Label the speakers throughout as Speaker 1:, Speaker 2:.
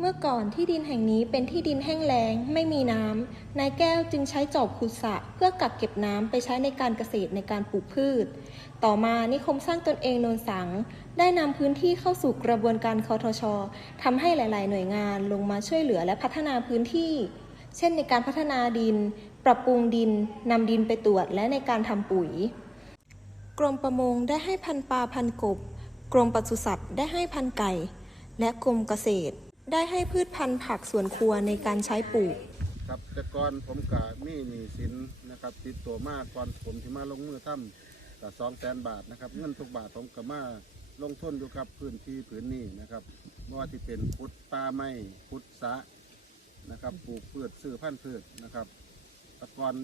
Speaker 1: เมื่อก่อนที่ดินแห่งนี้เป็นที่ดินแห้งแล้งไม่มีน้ำนายแก้วจึงใช้จอบขุดสระเพื่อกักเก็บน้ำไปใช้ในการเกษตรในการปลูกพืช ต่อมานิคมสร้างตนเองโนนสัง ได้นำพื้นที่เข้าสู่กระบวนการคอทชทำให้หลาย ๆ หน่วยงานลงมาช่วยเหลือและพัฒนาพื้นที่ เช่นในการพัฒนาดิน ปรับปรุงดินนำดินไปตรวจและในการทำปุ๋ย กรมประมงได้ให้พันปลาพันกบ กรมปศุสัตว์ได้ให้พันไก่ และกรมเกษตร ได้ให้พืชพันธุ์ผักสวนครัวในการใช้ปลูก
Speaker 2: ครับแต่ก่อนผมกะมีหนี้สินนะครับติดตัวมากก่อนผมที่มาลงมือทำกับสองแสนบาทนะครับเงินทุกบาทผมก็มาลงทุนอยู่กับพื้นที่ผืนนี้นะครับไม่ว่าที่เป็นพุทธป่าไม้พุทธสะนะครับปลูกพืชซื้อพันธุ์พืชนะครับแตะกอน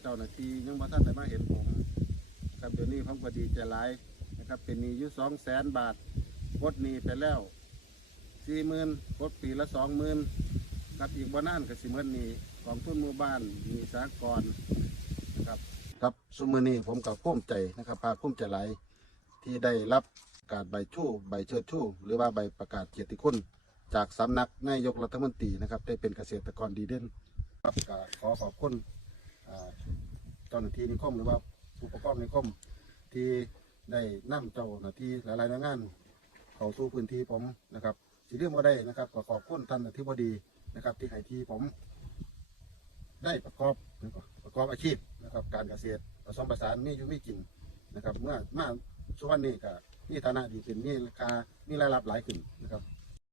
Speaker 2: เจ้าหน้าที่ยังบ่ท่านได้มาเห็นผมครับเดี๋ยวนี้ผมก็ดีใจหลายนะครับเป็นหนี้อยู่สองแสนบาทปลดหนี้ไปแล้ว สี่หมื่นปลดปีละสองหมื่นครับอีกบ่นานก็สิเมื่อนี้กองทุนหมู่บ้านมีสากรนะครับครับสมือนี้ผมกับภูมิใจนะครับภาคภูมิใจหลายที่ได้รับการใบชู้ใบเชิดชู้หรือว่าใบประกาศเกียรติคุณจากสำนักนายกรัฐมนตรีนะครับ ได้เป็นเกษตรกรดีเด่นครับขอขอบคุณอ่าเจ้าหน้าที่นิคมหรือว่าผู้ประกอบนิคมที่ได้นำเจ้าหน้าที่หลายๆหน่วยงาน เข้าสู่พื้นที่ผมนะครับ สิเรื่องว่าได้นะครับก็ขอบคุณท่านอธิบดีนะครับ ที่ให้ที่ผมได้ประกอบประกอบอาชีพนะครับ การเกษตรผสมผสานมีอยู่มีกินนะครับ เมื่อมาสุวรรณนี้ก็มีฐานะดีขึ้นมีราคามีรายรับหลายขึ้นนะครับ